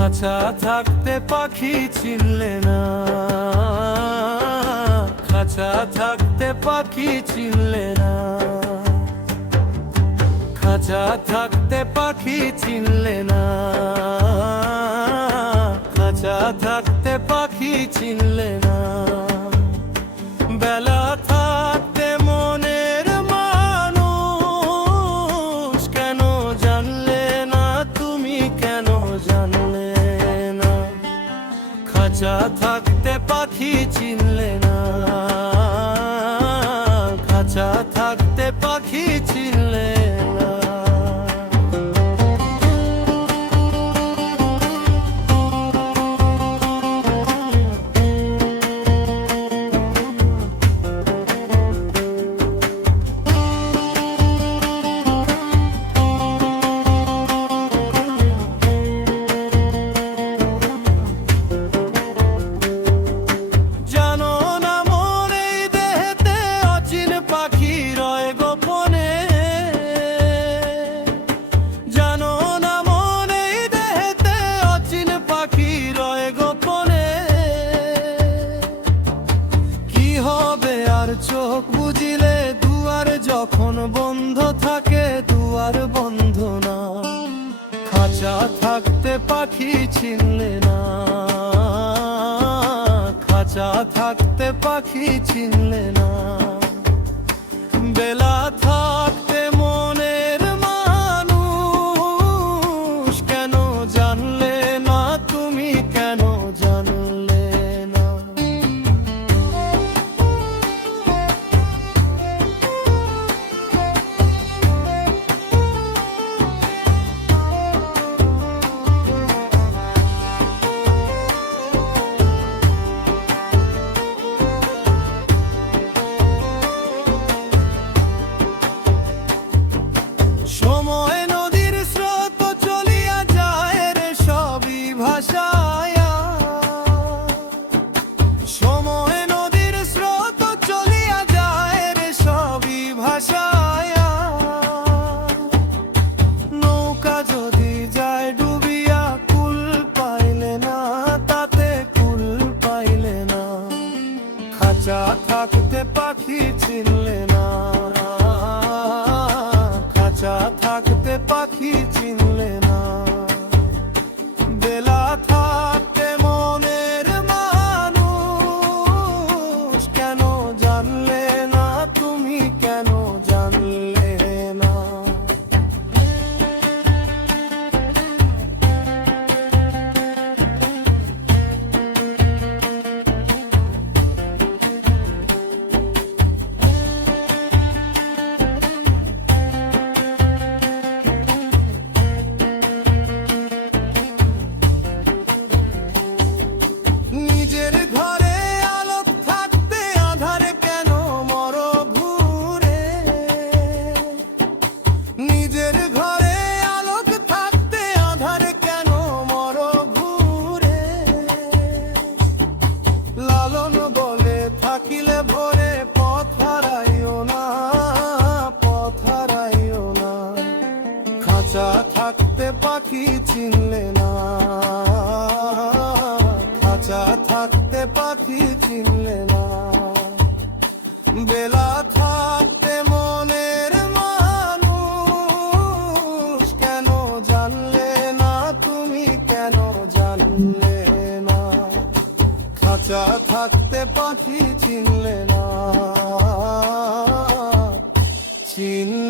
খাঁচা থাকতে পাখি চিনলে না, খাঁচা থাকতে পাখি চিনলে না, খাঁচা থাকতে পাখি চিনলে না, খাঁচা থাকতে পাখি চিনলে না। বেলা থাকতে মনের মানুষ কেন জানলে না, তুমি কেন জানলে না, খাঁচা থাকতে পাখি চিনলে না, খাঁচা থাকতে পাখি চিনলে না। চোখ বুঝিলে দুয়ার যখন বন্ধ থাকে, দুয়ার বন্ধ না, খাঁচা থাকতে পাখি চিনলে না, খাঁচা থাকতে পাখি চিনলে না। বেলা থাকতে মনের মানুষ কেন জানলে না, তুমি কেন জানলে না। সময় নদীর স্রোত চলিয়া যায় রে সবই ভাসায়া, সময় নদীর স্রোত চলিয়া যায় রে সবই ভাসায়া। নৌকা যদি যায় ডুবিয়া কুল পাইলে না, তাতে কুল পাইলে না, খাঁচা থাকতে পাখি চিনলে না, খাঁচা থাকতে পাখি চিনলে না। বেলা থাকতে মনের মানুষ কেন জানলে না, তুমি কেন জানলে না। নিজের ঘরে আলোক থাকতে আঁধারে কেন মরো ঘুরে, নিজের ঘরে আলোক থাকতে আঁধারে কেন মরো ঘুরে। লালন বলে থাকিলে ভোরে পথ হারাইও না, পথ হারাইও না, খাঁচা থাকতে পাখি চিনলে না, খাঁচা থাকতে পাখি চিনলে না। বেলা থাকতে মনের মানুষ কেন জানলে না, তুমি কেন জানলে না, খাঁচা থাকতে পাখি চিনলে না, চিনলে